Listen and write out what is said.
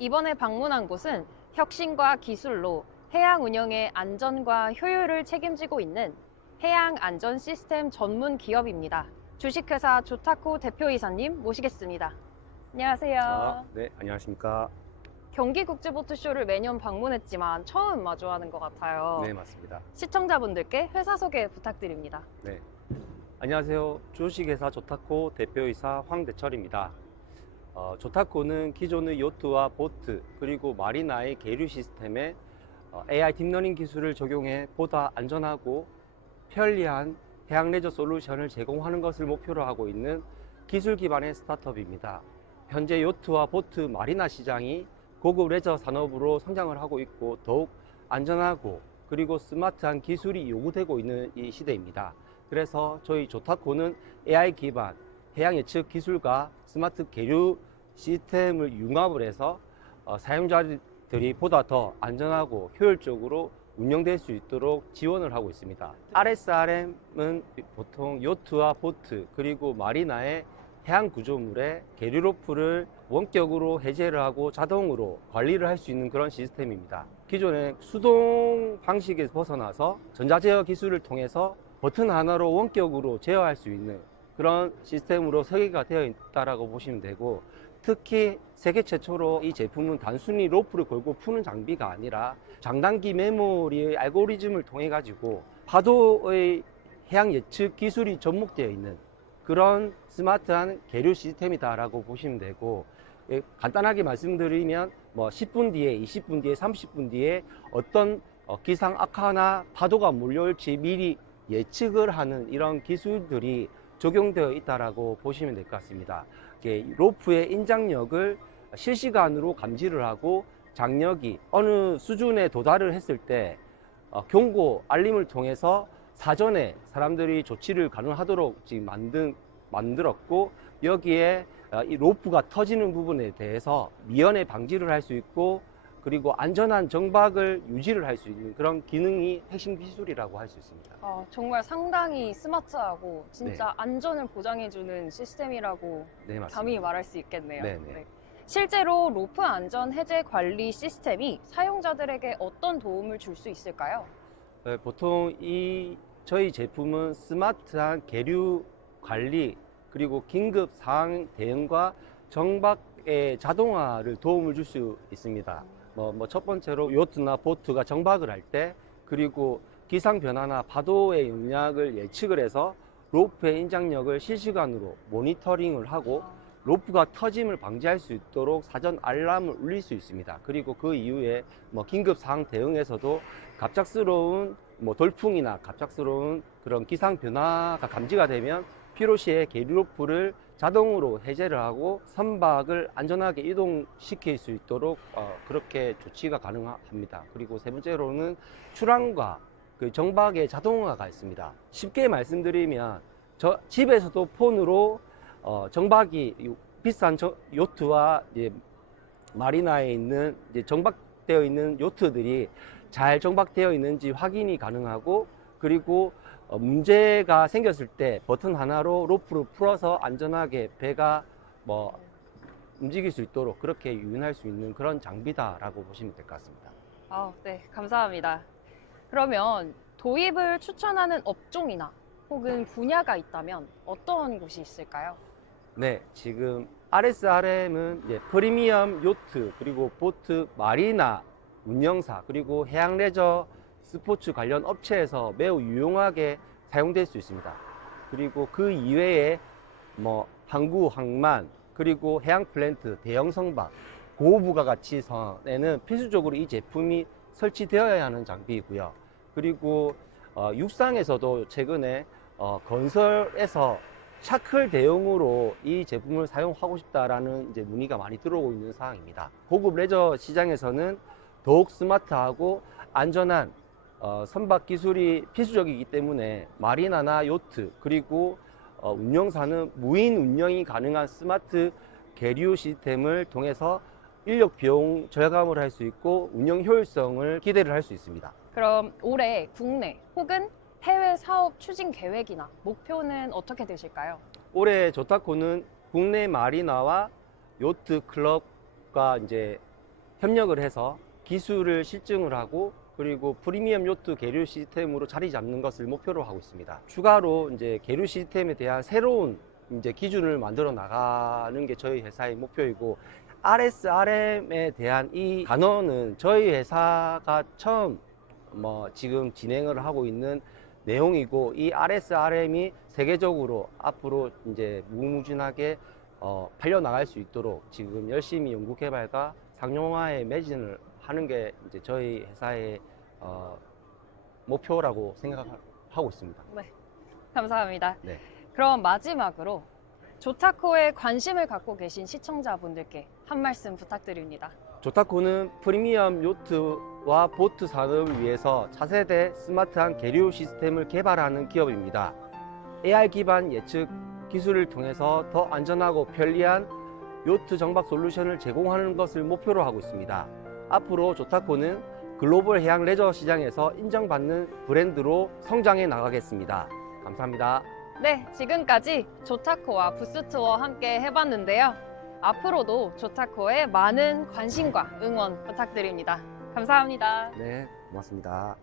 이번에 방문한 곳은 혁신과 기술로 해양 운영의 안전과 효율을 책임지고 있는 해양 안전 시스템 전문 기업입니다. 주식회사 조타코 대표이사님 모시겠습니다. 안녕하세요. 아, 네, 안녕하십니까. 경기국제보트쇼를 매년 방문했지만 처음 마주하는 것 같아요. 네, 맞습니다. 시청자분들께 회사 소개 부탁드립니다. 네. 안녕하세요. 주식회사 조타코 대표이사 황대철입니다. 어, 조타코는 기존의 요트와 보트 그리고 마리나의 계류 시스템에 어, AI 딥러닝 기술을 적용해 보다 안전하고 편리한 해양 레저 솔루션을 제공하는 것을 목표로 하고 있는 기술 기반의 스타트업입니다. 현재 요트와 보트 마리나 시장이 고급 레저 산업으로 성장을 하고 있고 더욱 안전하고 그리고 스마트한 기술이 요구되고 있는 이 시대입니다. 그래서 저희 조타코는 AI 기반 해양 예측 기술과 스마트 계류 시스템을 융합을 해서 어, 사용자들이 보다 더 안전하고 효율적으로 운영될 수 있도록 지원을 하고 있습니다. RSRM은 보통 요트와 보트 그리고 마리나의 해양 구조물의 계류 로프를 원격으로 해제를 하고 자동으로 관리를 할 수 있는 그런 시스템입니다. 기존의 수동 방식에서 벗어나서 전자제어 기술을 통해서 버튼 하나로 원격으로 제어할 수 있는 그런 시스템으로 설계가 되어 있다라고 보시면 되고 특히 세계 최초로 이 제품은 단순히 로프를 걸고 푸는 장비가 아니라 장단기 메모리의 알고리즘을 통해 가지고 파도의 해양 예측 기술이 접목되어 있는 그런 스마트한 계류 시스템이다라고 보시면 되고 예, 간단하게 말씀드리면 뭐 10분 뒤에, 20분 뒤에, 30분 뒤에 어떤 어, 기상 악화나 파도가 몰려올지 미리 예측을 하는 이런 기술들이 적용되어 있다라고 보시면 될 것 같습니다. 이게 로프의 인장력을 실시간으로 감지를 하고 장력이 어느 수준에 도달을 했을 때 어, 경고 알림을 통해서 사전에 사람들이 조치를 가능하도록 지금 만든 만들었고 여기에 어, 이 로프가 터지는 부분에 대해서 미연에 방지를 할 수 있고 그리고 안전한 정박을 유지를 할 수 있는 그런 기능이 핵심 기술이라고 할 수 있습니다. 어, 정말 상당히 스마트하고 진짜 안전을 보장해주는 시스템이라고 네. 감히 말할 수 있겠네요. 네네. 실제로 로프 안전 해제 관리 시스템이 사용자들에게 어떤 도움을 줄 수 있을까요? 네, 보통 이 저희 제품은 스마트한 계류 관리 그리고 긴급 상황 대응과 정박의 자동화를 도움을 줄 수 있습니다. 뭐, 뭐 첫 번째로 요트나 보트가 정박을 할 때 그리고 기상 변화나 파도의 영향을 예측을 해서 로프의 인장력을 실시간으로 모니터링을 하고 로프가 터짐을 방지할 수 있도록 사전 알람을 울릴 수 있습니다. 그리고 그 이후에 뭐 긴급 상황 대응에서도 갑작스러운 뭐 돌풍이나 갑작스러운 그런 기상 변화가 감지가 되면 필요 시에 계류 로프를 자동으로 해제를 하고 선박을 안전하게 이동시킬 수 있도록 어, 그렇게 조치가 가능합니다. 그리고 세 번째로는 출항과 그 정박의 자동화가 있습니다. 쉽게 말씀드리면 저 집에서도 폰으로 어, 정박이 요- 비싼 저- 요트와 마리나에 있는 정박되어 있는 요트들이 잘 정박되어 있는지 확인이 가능하고 그리고 어, 문제가 생겼을 때 버튼 하나로 로프를 풀어서 안전하게 배가 뭐 움직일 수 있도록 그렇게 유인할 수 있는 그런 장비다라고 보시면 될 것 같습니다. 아, 네, 감사합니다. 그러면 도입을 추천하는 업종이나 혹은 분야가 있다면 어떤 곳이 있을까요? 네, 지금 RSRM은 이제 프리미엄 요트 그리고 보트 마리나 운영사 그리고 해양 레저 스포츠 관련 업체에서 매우 유용하게 사용될 수 있습니다. 그리고 그 이외에 뭐 항구, 항만 그리고 해양 플랜트, 대형 성박, 고부가 가치선에는 필수적으로 이 제품이 설치되어야 하는 장비이고요. 그리고 어, 육상에서도 최근에 어, 건설에서 샤클 대용으로 이 제품을 사용하고 싶다라는 이제 문의가 많이 들어오고 있는 상황입니다. 고급 레저 시장에서는 더욱 스마트하고 안전한 어, 선박 기술이 필수적이기 때문에 마리나나 요트 그리고 어, 운영사는 무인 운영이 가능한 스마트 계류 시스템을 통해서 인력 비용 절감을 할 수 있고 운영 효율성을 기대를 할 수 있습니다. 그럼 올해 국내 혹은 해외 사업 추진 계획이나 목표는 어떻게 되실까요? 올해 조타코는 국내 마리나와 요트 클럽과 이제 협력을 해서 기술을 실증을 하고 그리고 프리미엄 요트 계류 시스템으로 자리 잡는 것을 목표로 하고 있습니다. 추가로 이제 계류 시스템에 대한 새로운 이제 기준을 만들어 나가는 게 저희 회사의 목표이고 RSRM에 대한 이 단어는 저희 회사가 처음 뭐 지금 진행을 하고 있는 내용이고 이 RSRM이 세계적으로 앞으로 이제 무궁무진하게 어, 팔려 나갈 수 있도록 지금 열심히 연구 개발과 상용화에 매진을 하는 게 이제 저희 회사의 어, 목표라고 생각하고 있습니다. 감사합니다. 네. 그럼 마지막으로 조타코에 관심을 갖고 계신 시청자분들께 한 말씀 부탁드립니다. 조타코는 프리미엄 요트와 보트 산업을 위해서 차세대 스마트한 계류 시스템을 개발하는 기업입니다. AR 기반 예측 기술을 통해서 더 안전하고 편리한 요트 정박 솔루션을 제공하는 것을 목표로 하고 있습니다. 앞으로 조타코는 글로벌 해양 레저 시장에서 인정받는 브랜드로 성장해 나가겠습니다. 감사합니다. 네, 지금까지 조타코와 부스투어 함께 해봤는데요. 앞으로도 조타코에 많은 관심과 응원 부탁드립니다. 감사합니다. 네, 고맙습니다.